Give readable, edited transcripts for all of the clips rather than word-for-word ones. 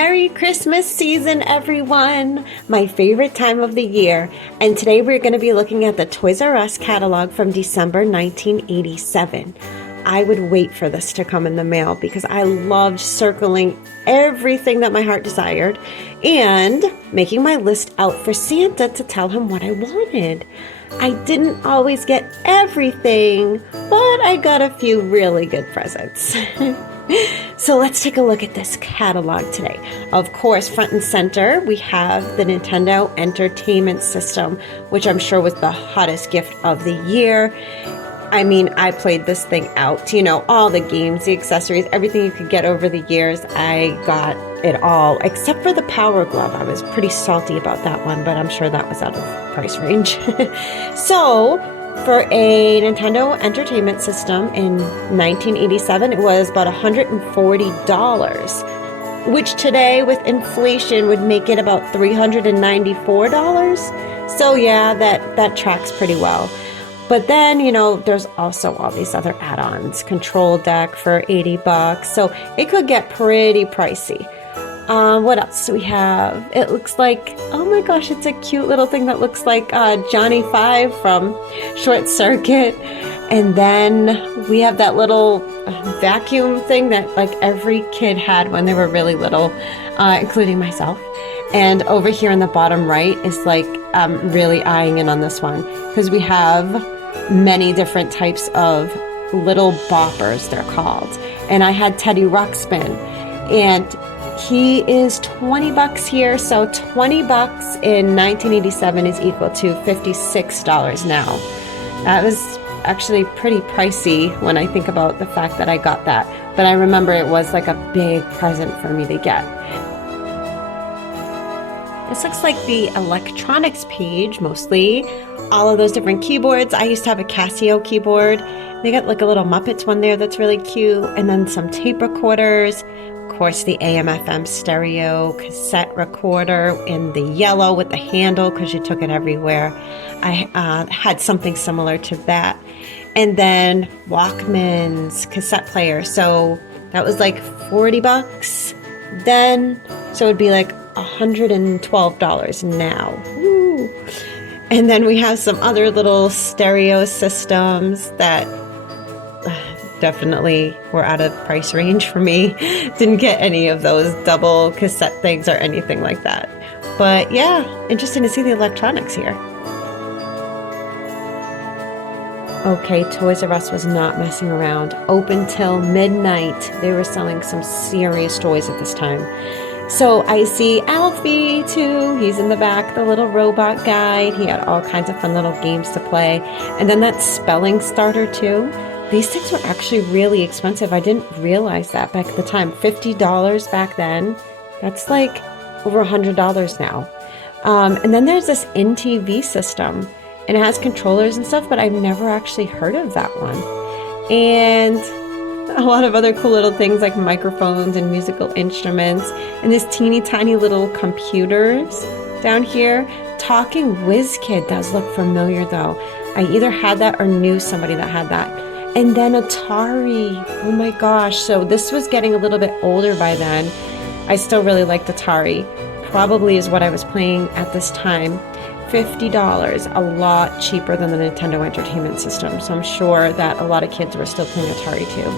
Merry Christmas season, everyone! My favorite time of the year. And today we're going to be looking at the Toys R Us catalog from December 1987. I would wait for this to come in the mail because I loved circling everything that my heart desired and making my list out for Santa to tell him what I wanted. I didn't always get everything, but I got a few really good presents. So let's take a look at this catalog today. Of course, front and center, we have the Nintendo Entertainment System, which I'm sure was the hottest gift of the year. I mean, I played this thing out, you know, all the games, the accessories, everything you could get over the years. I got it all, except for the Power Glove. I was pretty salty about that one, but I'm sure that was out of price range. So, for a Nintendo Entertainment System in 1987, it was about $140, which today with inflation would make it about $394. So yeah, that tracks pretty well. But then, you know, there's also all these other add-ons, control deck for $80, so it could get pretty pricey. What else do we have? It looks like, oh my gosh, it's a cute little thing that looks like Johnny Five from Short Circuit. And then we have that little vacuum thing that like every kid had when they were really little, including myself. And over here in the bottom right is like really eyeing in on this one because we have many different types of little boppers, they're called. And I had Teddy Ruxpin, and he is $20 here, so $20 in 1987 is equal to $56 now. That was actually pretty pricey when I think about the fact that I got that, but I remember it was like a big present for me to get. This looks like the electronics page, mostly. All of those different keyboards. I used to have a Casio keyboard. They got like a little Muppets one there that's really cute, and then some tape recorders. Of course, the AM/FM stereo cassette recorder in the yellow with the handle because you took it everywhere. I had something similar to that. And then Walkman's cassette player. So that was like $40 then. So it'd be like $112 now. Woo. And then we have some other little stereo systems that definitely were out of price range for me. Didn't get any of those double cassette things or anything like that. But yeah, interesting to see the electronics here. Okay, Toys R Us was not messing around. Open till midnight. They were selling some serious toys at this time. So I see Alfie too. He's in the back, the little robot guy. He had all kinds of fun little games to play. And then that spelling starter too. These things were actually really expensive. I didn't realize that back at the time. $50 back then. That's like over $100 now. And then there's this NTV system. And it has controllers and stuff, but I've never actually heard of that one. And a lot of other cool little things like microphones and musical instruments. And this teeny tiny little computers down here. Talking WizKid does look familiar though. I either had that or knew somebody that had that. And then Atari. Oh my gosh. So this was getting a little bit older by then. I still really liked Atari. Probably is what I was playing at this time. $50, a lot cheaper than the Nintendo Entertainment System. So I'm sure that a lot of kids were still playing Atari too.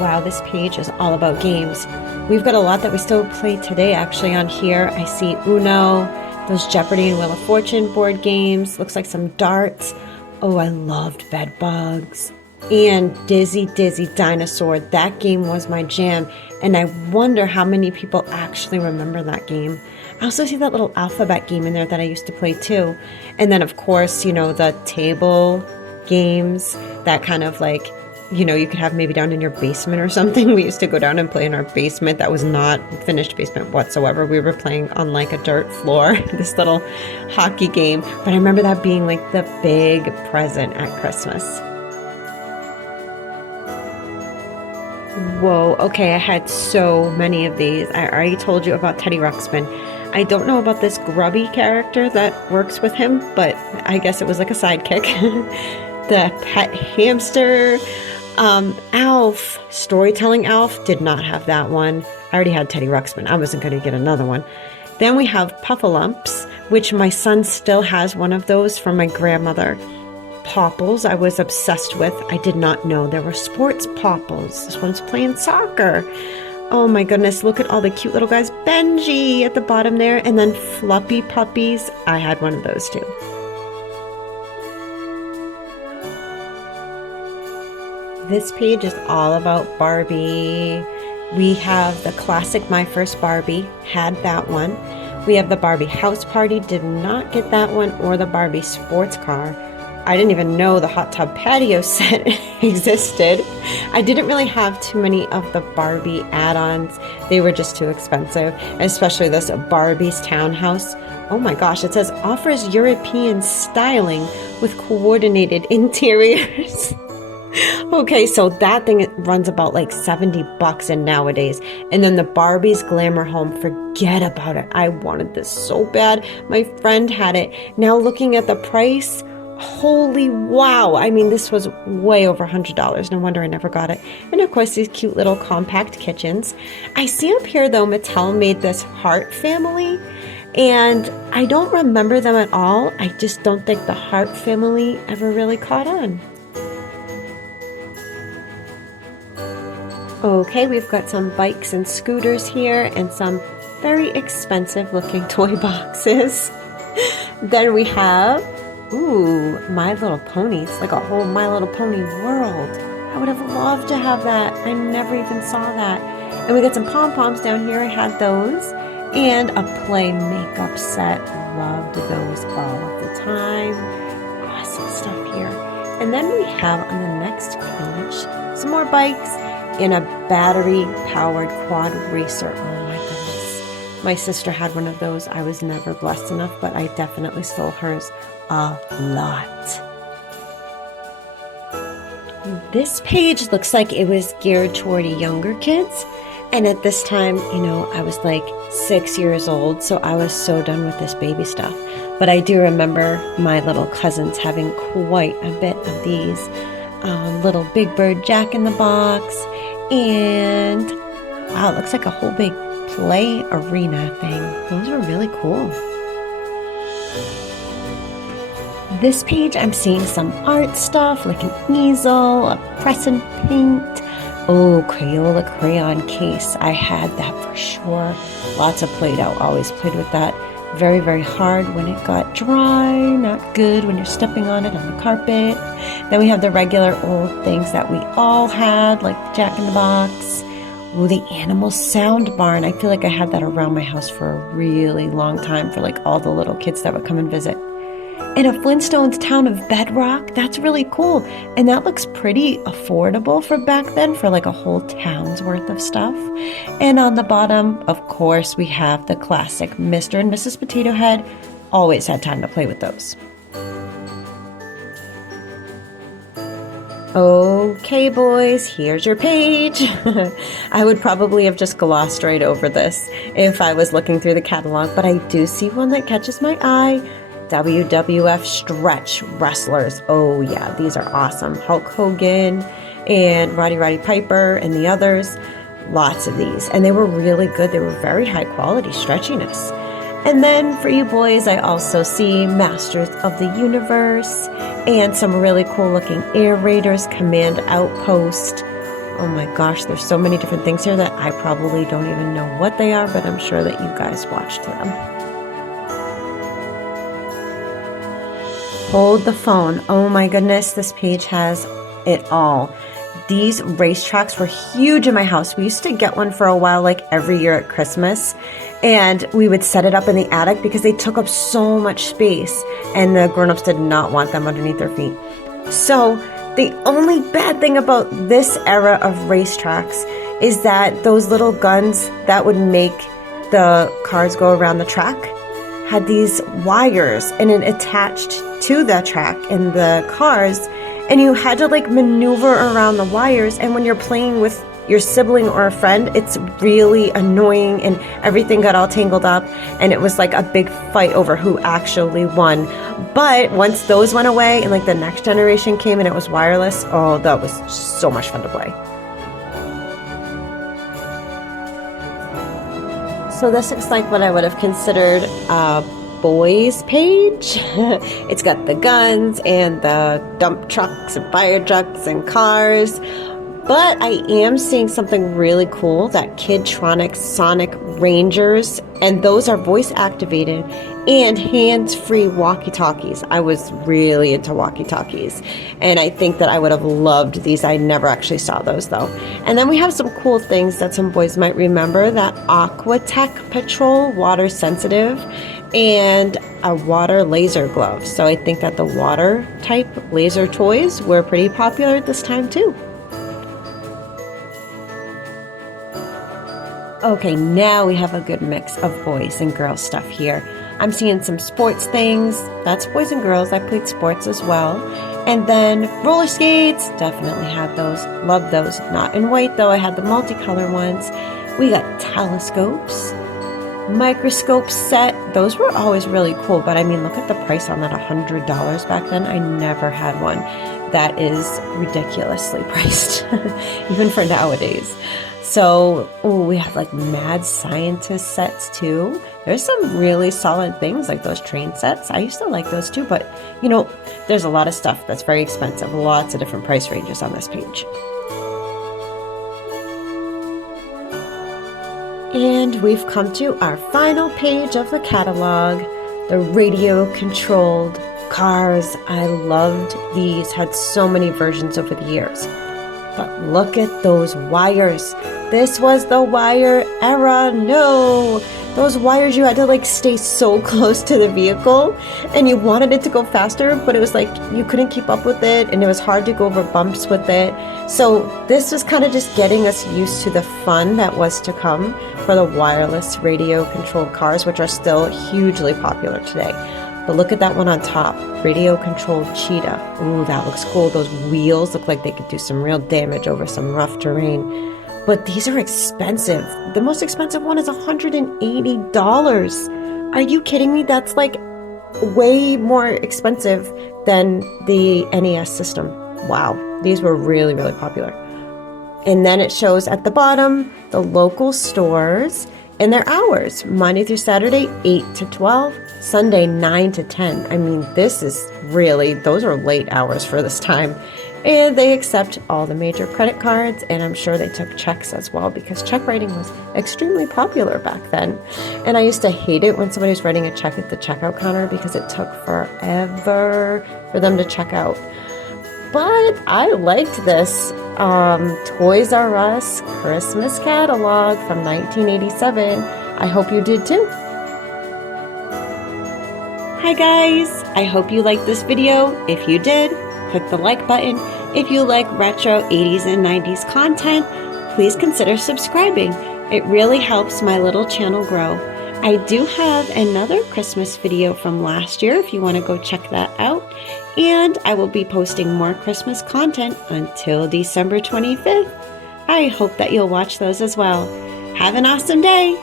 Wow, this page is all about games. We've got a lot that we still play today actually on here. I see Uno, those Jeopardy and Wheel of Fortune board games. Looks like some darts. Oh, I loved Bed Bugs. And Dizzy Dizzy Dinosaur. That game was my jam. And I wonder how many people actually remember that game. I also see that little alphabet game in there that I used to play too. And then of course, you know, the table games that kind of like, you know, you could have maybe down in your basement or something. We used to go down and play in our basement. That was not finished basement whatsoever. We were playing on like a dirt floor, this little hockey game. But I remember that being like the big present at Christmas. Whoa, okay, I had so many of these. I already told you about Teddy Ruxpin. I don't know about this grubby character that works with him, but I guess it was like a sidekick. The pet hamster. Alf, Storytelling Alf, did not have that one. I already had Teddy Ruxpin. I wasn't going to get another one. Then we have Puffalumps, which my son still has one of those from my grandmother. Popples, I was obsessed with. I did not know there were sports Popples. This one's playing soccer. Oh my goodness, look at all the cute little guys. Benji at the bottom there. And then Fluffy Puppies. I had one of those too. This page is all about Barbie. We have the classic My First Barbie, had that one. We have the Barbie House Party, did not get that one, or the Barbie Sports Car. I didn't even know the hot tub patio set existed. I didn't really have too many of the Barbie add-ons. They were just too expensive, especially this Barbie's Townhouse. Oh my gosh, it says offers European styling with coordinated interiors. Okay, so that thing runs about like $70 in nowadays. And then the Barbie's Glamour Home, forget about it. I wanted this so bad. My friend had it. Now looking at the price, holy wow. I mean, this was way over $100. No wonder I never got it. And of course, these cute little compact kitchens. I see up here though, Mattel made this Heart family. And I don't remember them at all. I just don't think the Heart family ever really caught on. Okay, we've got some bikes and scooters here and some very expensive looking toy boxes. Then we have, ooh, My Little Ponies, like a whole My Little Pony world. I would have loved to have that. I never even saw that. And we got some pom-poms down here. I had those. And a play makeup set. Loved those all of the time. Awesome stuff here. And then we have on the next page some more bikes. In a battery-powered quad racer. Oh my goodness. My sister had one of those. I was never blessed enough, but I definitely stole hers a lot. This page looks like it was geared toward younger kids. And at this time, you know, I was like 6 years old, so I was so done with this baby stuff. But I do remember my little cousins having quite a bit of these. Little Big Bird Jack in the Box. And wow, it looks like a whole big play arena thing. Those are really cool. This page, I'm seeing some art stuff like an easel, a press and paint. Oh, Crayola crayon case. I had that for sure. Lots of Play-Doh. Always played with that. Very, very hard when it got dry. Not good when you're stepping on it on the carpet. Then we have the regular old things that we all had, like the Jack in the Box. Oh, the Animal Sound Barn. I feel like I had that around my house for a really long time for like all the little kids that would come and visit. And a Flintstones town of Bedrock. That's really cool. And that looks pretty affordable for back then for like a whole town's worth of stuff. And on the bottom, of course, we have the classic Mr. and Mrs. Potato Head. Always had time to play with those. Okay, boys, here's your page. I would probably have just glossed right over this if I was looking through the catalog, but I do see one that catches my eye. WWF Stretch Wrestlers. Oh yeah, these are awesome. Hulk Hogan and Roddy Piper and the others. Lots of these. And they were really good. They were very high quality stretchiness. And then for you boys, I also see Masters of the Universe and some really cool looking Air Raiders, Command Outpost. Oh my gosh, there's so many different things here that I probably don't even know what they are, but I'm sure that you guys watched them. Hold the phone. Oh my goodness, this page has it all. These racetracks were huge in my house. We used to get one for a while, like every year at Christmas. And we would set it up in the attic because they took up so much space. And the grown-ups did not want them underneath their feet. So the only bad thing about this era of racetracks is that those little guns that would make the cars go around the track had these wires and it attached to the track in the cars, and you had to like maneuver around the wires. And when you're playing with your sibling or a friend, it's really annoying, and everything got all tangled up, and it was like a big fight over who actually won. But once those went away and like the next generation came and it was wireless, oh, that was so much fun to play. So this looks like what I would have considered a boys page. It's got the guns and the dump trucks and fire trucks and cars. But I am seeing something really cool, that Kidtronic Sonic Rangers, and those are voice activated and hands-free walkie-talkies. I was really into walkie-talkies, and I think that I would have loved these. I never actually saw those though. And then we have some cool things that some boys might remember, that Aquatech Patrol water sensitive and a water laser glove. So I think that the water type laser toys were pretty popular at this time too. Okay, now we have a good mix of boys and girls stuff here. I'm seeing some sports things. That's boys and girls. I played sports as well. And then roller skates, definitely had those. Love those. Not in white though. I had the multicolor ones. We got telescopes, microscope set. Those were always really cool. But I mean, look at the price on that, $100 back then. I never had one. That is ridiculously priced, even for nowadays. So, we have like mad scientist sets too. There's some really solid things like those train sets. I used to like those too, but you know, there's a lot of stuff that's very expensive. Lots of different price ranges on this page. And we've come to our final page of the catalog, the radio controlled cars. I loved these, had so many versions over the years. But look at those wires. This was the wire era. No, those wires, you had to like stay so close to the vehicle, and you wanted it to go faster, but it was like you couldn't keep up with it, and it was hard to go over bumps with it. So this was kind of just getting us used to the fun that was to come for the wireless radio controlled cars, which are still hugely popular today. But look at that one on top, radio-controlled cheetah. Ooh, that looks cool. Those wheels look like they could do some real damage over some rough terrain. But these are expensive. The most expensive one is $180. Are you kidding me? That's like way more expensive than the NES system. Wow, these were really, really popular. And then it shows at the bottom the local stores and their hours, Monday through Saturday, 8 to 12, Sunday, 9 to 10. I mean, this is really, those are late hours for this time. And they accept all the major credit cards, and I'm sure they took checks as well, because check writing was extremely popular back then. And I used to hate it when somebody was writing a check at the checkout counter because it took forever for them to check out. But I liked this Toys R Us Christmas catalog from 1987. I hope you did too. Hi guys, I hope you liked this video. If you did, click the like button. If you like retro 80s and 90s content, please consider subscribing. It really helps my little channel grow. I do have another Christmas video from last year if you want to go check that out. And I will be posting more Christmas content until December 25th. I hope that you'll watch those as well. Have an awesome day!